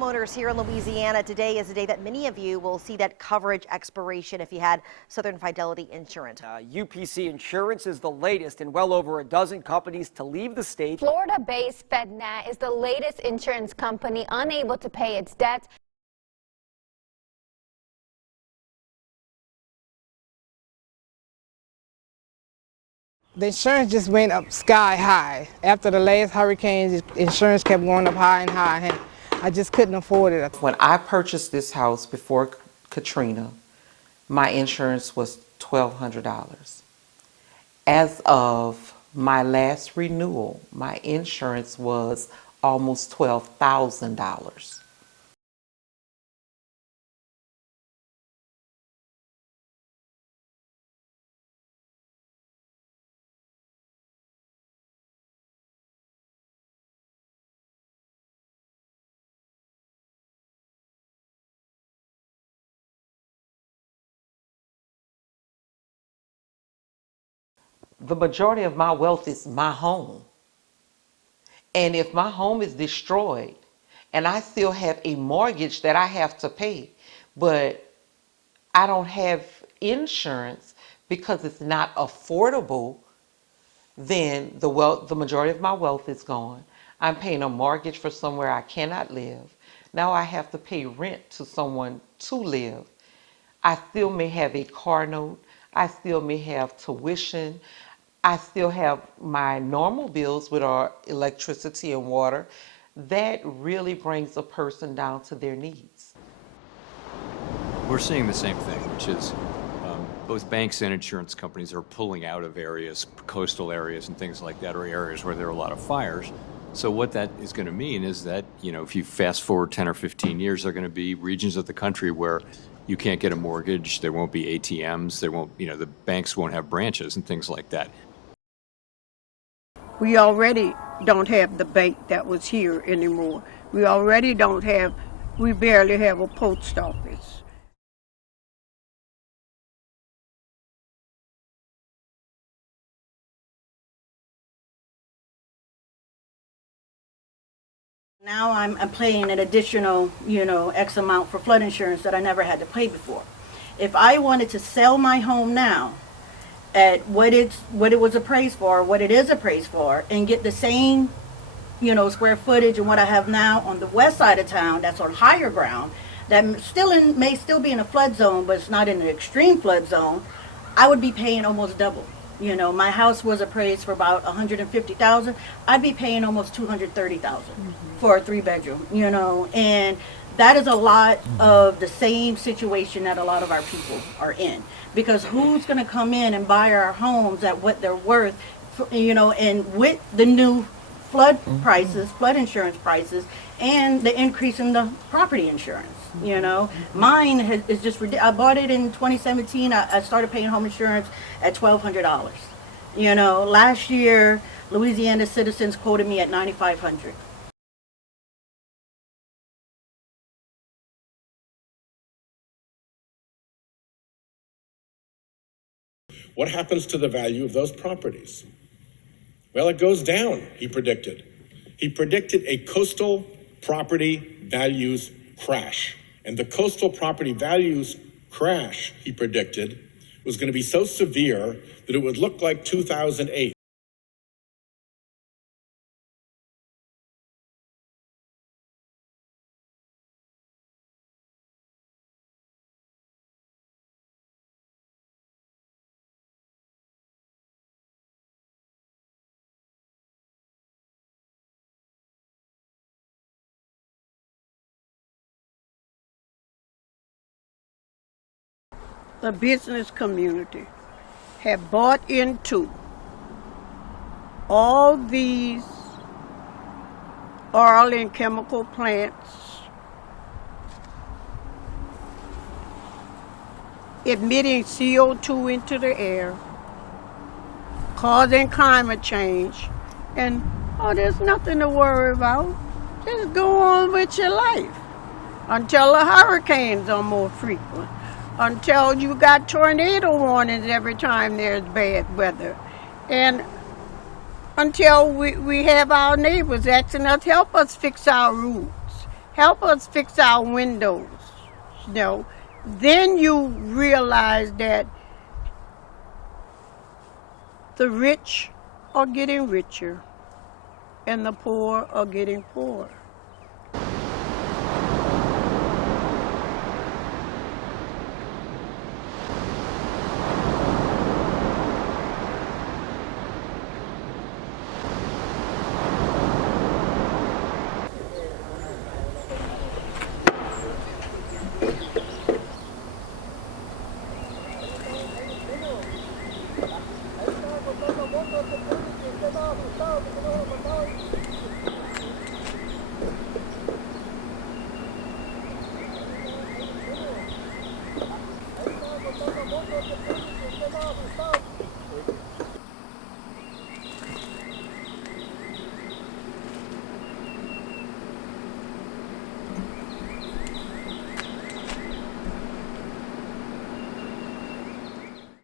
homeowners here in Louisiana, today is the day that many of you will see that coverage expiration if you had Southern Fidelity Insurance. UPC Insurance is the latest in well over a dozen companies to leave the state. Florida-based FedNat is the latest insurance company unable to pay its debts. The insurance just went up sky high. After the last hurricanes, insurance kept going up high and high, and I just couldn't afford it. When I purchased this house before Katrina, my insurance was $1,200. As of my last renewal, my insurance was almost $12,000. The majority of my wealth is my home. And if my home is destroyed and I still have a mortgage that I have to pay, but I don't have insurance because it's not affordable, then the majority of my wealth is gone. I'm paying a mortgage for somewhere I cannot live. Now I have to pay rent to someone to live. I still may have a car note. I still may have tuition. I still have my normal bills with our electricity and water. That really brings a person down to their needs. We're seeing the same thing, which is both banks and insurance companies are pulling out of areas, coastal areas and things like that, or areas where there are a lot of fires. So what that is going to mean is that, you know, if you fast forward 10 or 15 years, there are going to be regions of the country where you can't get a mortgage, there won't be ATMs, there won't, you know, the banks won't have branches and things like that. We already don't have the bank that was here anymore. We already don't have, we barely have a post office. Now I'm paying an additional, X amount for flood insurance that I never had to pay before. If I wanted to sell my home now at what it was appraised for, what it is appraised for, and get the same, square footage and what I have now on the west side of town, that's on higher ground, that may still be in a flood zone, but it's not in an extreme flood zone, I would be paying almost double. My house was appraised for about $150,000. I'd be paying almost $230,000 for a 3-bedroom. And that is a lot of the same situation that a lot of our people are in. Because who's going to come in and buy our homes at what they're worth, and with the new flood prices, flood insurance prices, and the increase in the property insurance. Mine is just ridiculous. I bought it in 2017. I started paying home insurance at $1,200. Last year, Louisiana Citizens quoted me at $9,500. What happens to the value of those properties? Well, it goes down, he predicted. He predicted a coastal property values crash. And the coastal property values crash, he predicted, was going to be so severe that it would look like 2008. The business community have bought into all these oil and chemical plants, emitting CO2 into the air, causing climate change, and there's nothing to worry about. Just go on with your life until the hurricanes are more frequent, until you got tornado warnings every time there's bad weather, and until we have our neighbors asking us help us fix our roofs, help us fix our windows, you know. Then you realize that the rich are getting richer and the poor are getting poorer.